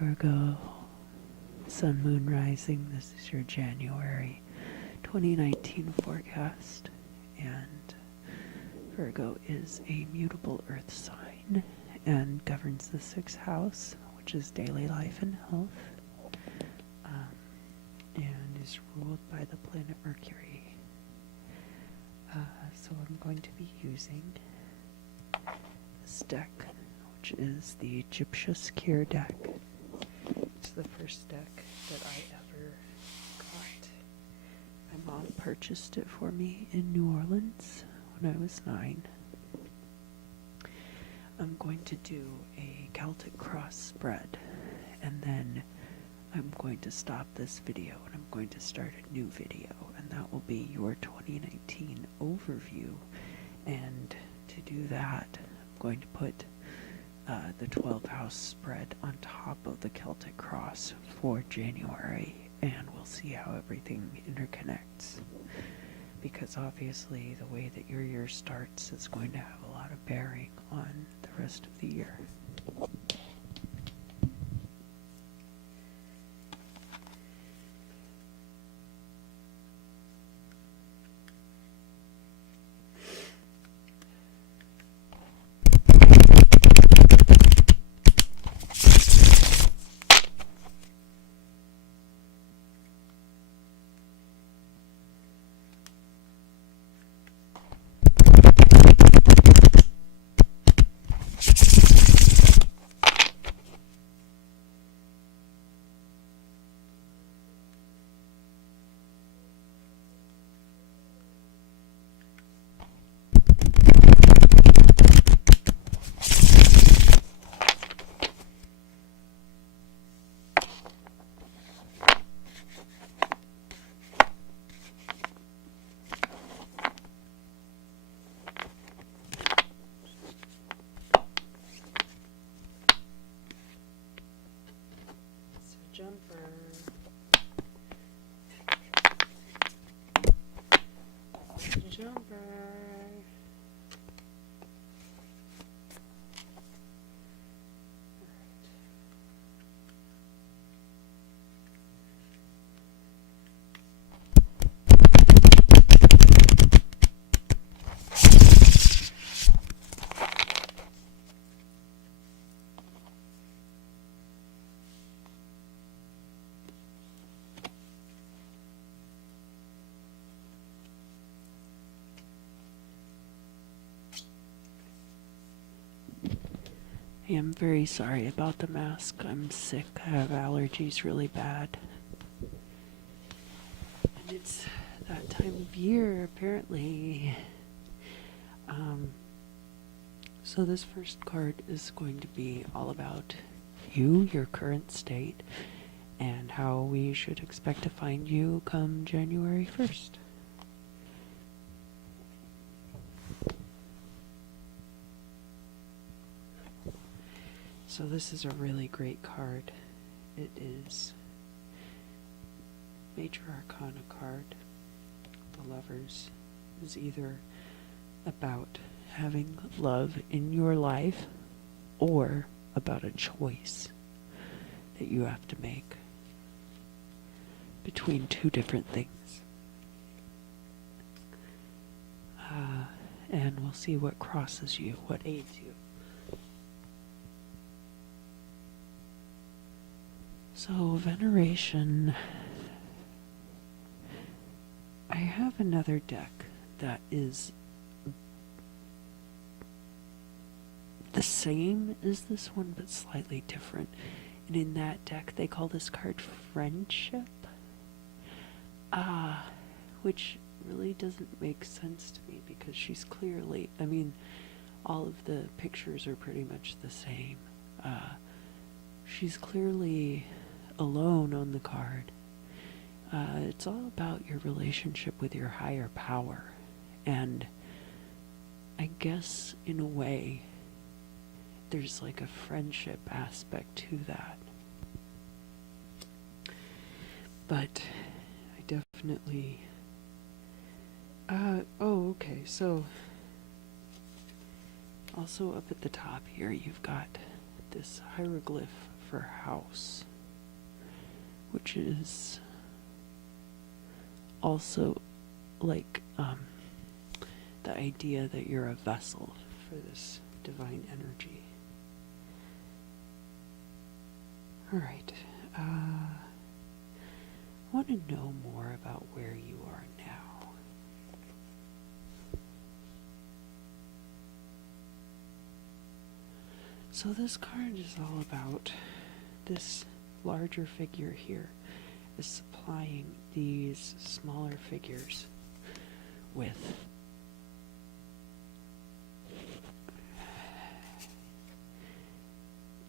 Virgo, Sun, Moon, Rising. This is your January 2019 forecast. And Virgo is a mutable earth sign and governs the 6th house, which is daily life and health, and is ruled by the planet Mercury. So I'm going to be using this deck, which is the Egyptian Cure deck. It's the first deck that I ever got. My mom purchased it for me in New Orleans when I was 9. I'm going to do a Celtic cross spread, and then I'm going to stop this video and I'm going to start a new video, and that will be your 2019 overview. And to do that, I'm going to put the 12 house spread on top of the Celtic cross for January, and we'll see how everything interconnects, because obviously the way that your year starts is going to have a lot of bearing on the rest of the year. Jumper. Jumper. I am very sorry about the mask. I'm sick. I have allergies really bad. And it's that time of year, apparently. So this first card is going to be all about you, your current state, and how we should expect to find you come January 1st. So this is a really great card. It is Major Arcana card. The Lovers is either about having love in your life or about a choice that you have to make between two different things. And we'll see what crosses you, what aids you. So, veneration. I have another deck that is the same as this one, but slightly different. And in that deck, they call this card Friendship. Which really doesn't make sense to me, because she's clearly, I mean, all of the pictures are pretty much the same. She's clearly alone on the card. It's all about your relationship with your higher power, and I guess in a way there's like a friendship aspect to that, but I definitely okay, so also up at the top here you've got this hieroglyph for house, which is also like the idea that you're a vessel for this divine energy. Alright, I want to know more about where you are now. So this card is all about this larger figure here is supplying these smaller figures with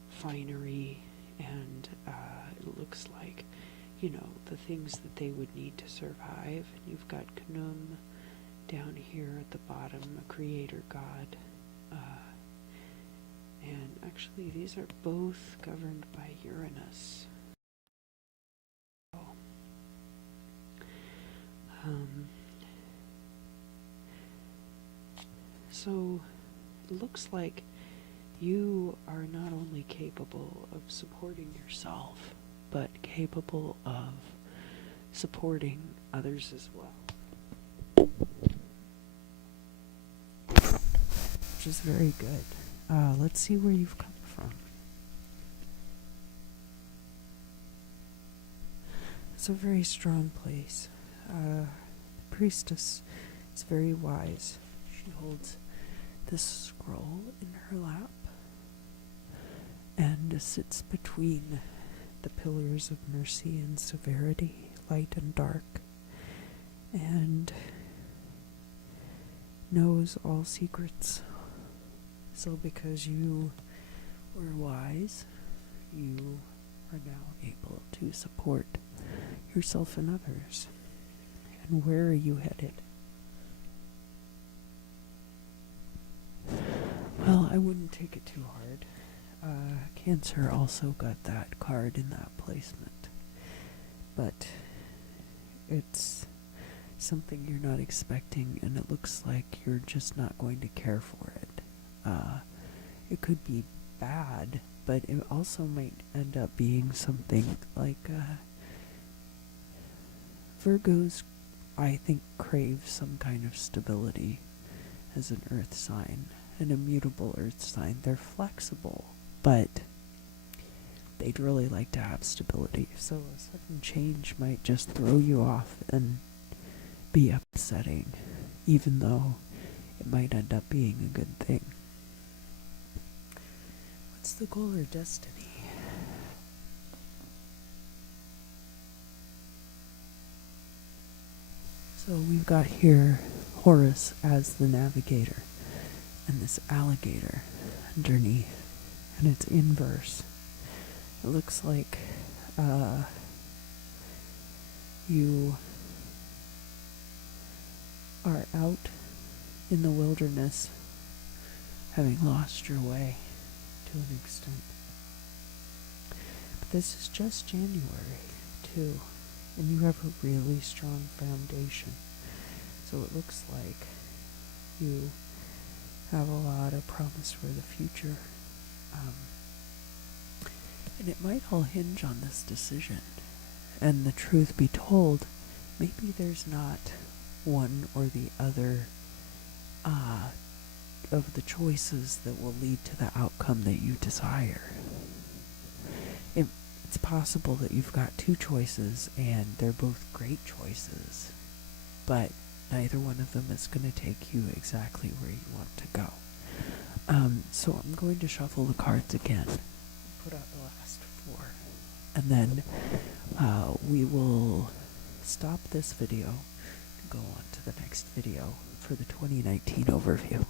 finery and it looks like, you know, the things that they would need to survive. You've got Khnum down here at the bottom, a creator god. And actually these are both governed by Uranus. So it looks like you are not only capable of supporting yourself, but capable of supporting others as well. Which is very good. Let's see where you've come from. It's a very strong place. The priestess is very wise. She holds this scroll in her lap and sits between the pillars of mercy and severity, light and dark, and knows all secrets. So because you were wise, you are now able to support yourself and others. And where are you headed? Well, I wouldn't take it too hard. Cancer also got that card in that placement. But it's something you're not expecting, and it looks like you're just not going to care for it. It could be bad, but it also might end up being something like Virgos, I think, crave some kind of stability as an earth sign, an immutable earth sign. They're flexible, but they'd really like to have stability. So a sudden change might just throw you off and be upsetting, even though it might end up being a good thing. What's the goal or destiny? So we've got here Horus as the navigator and this alligator underneath, and it's inverse. It looks like you are out in the wilderness, having lost your way to an extent. But this is just January, too, and you have a really strong foundation. So it looks like you have a lot of promise for the future. And it might all hinge on this decision. And the truth be told, maybe there's not one or the other of the choices that will lead to the outcome that you desire. It's possible that you've got two choices and they're both great choices, but neither one of them is going to take you exactly where you want to go. So I'm going to shuffle the cards again, put out the last four, and then we will stop this video and go on to the next video for the 2019 overview.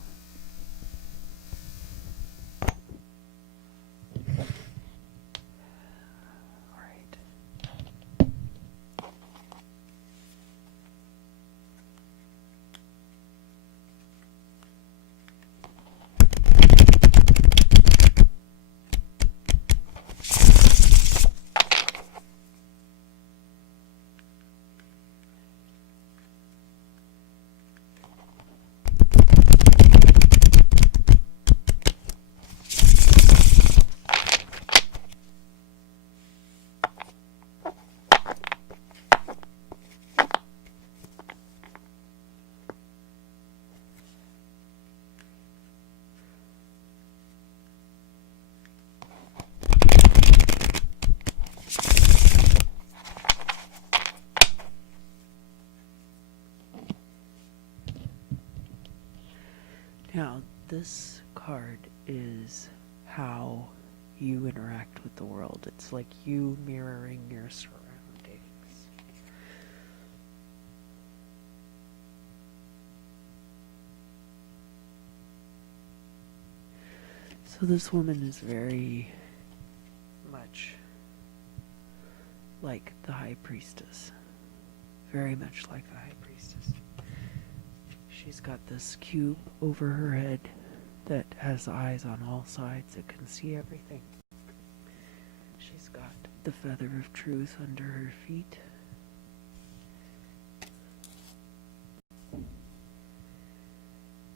this card is how you interact with the world. It's like you mirroring your surroundings. So this woman is very much like the High Priestess. Very much like the High Priestess. She's got this cube over her head that has eyes on all sides that can see everything. She's got the feather of truth under her feet.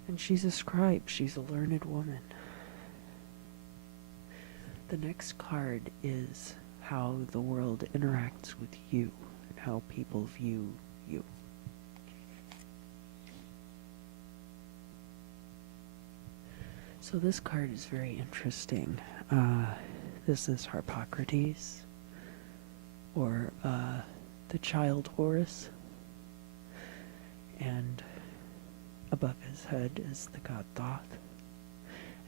And she's a scribe. She's a learned woman. The next card is how the world interacts with you and how people view you. So this card is very interesting. This is Harpocrates, or the child Horus, and above his head is the god Thoth,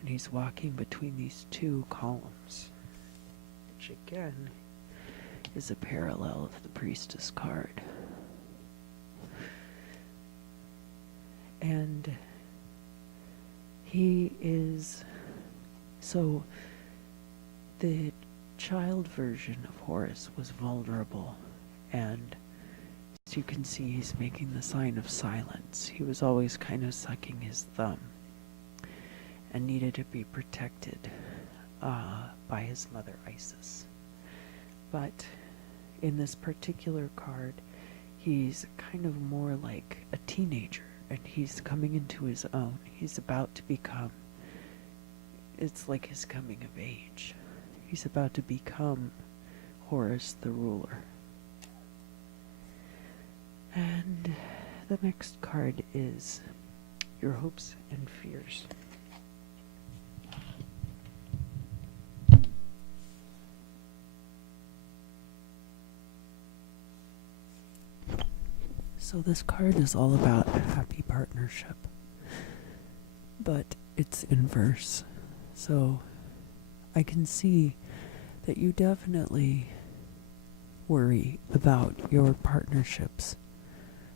and he's walking between these two columns, which again is a parallel of the priestess card. And he is, so the child version of Horus was vulnerable, and as you can see, he's making the sign of silence. He was always kind of sucking his thumb and needed to be protected by his mother Isis. But in this particular card, he's kind of more like a teenager, and he's coming into his own. He's about to become, it's like his coming of age. He's about to become Horus the ruler. And the next card is your hopes and fears. So this card is all about happy partnership, but it's in verse. So I can see that you definitely worry about your partnerships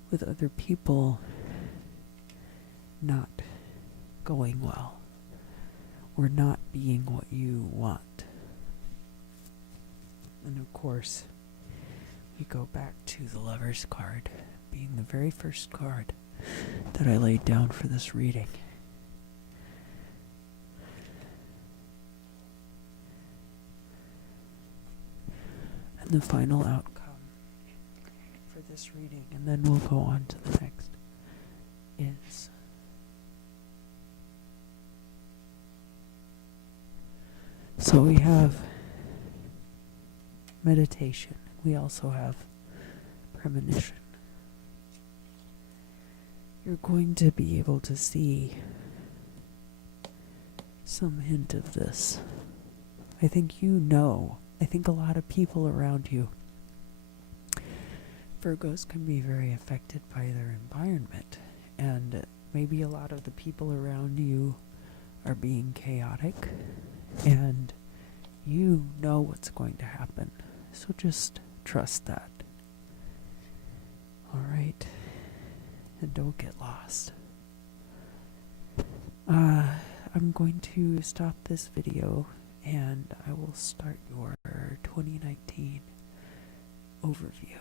with other people not going well or not being what you want. And of course, we go back to the Lover's card, being the very first card that I laid down for this reading. And the final outcome for this reading, and then we'll go on to the next, is so we have meditation. We also have premonition. You're going to be able to see some hint of this. I think I think a lot of people around you, Virgos, can be very affected by their environment, and maybe a lot of the people around you are being chaotic, and you know what's going to happen, so just trust that. Alright, and don't get lost. I'm going to stop this video, and I will start your 2019 overview.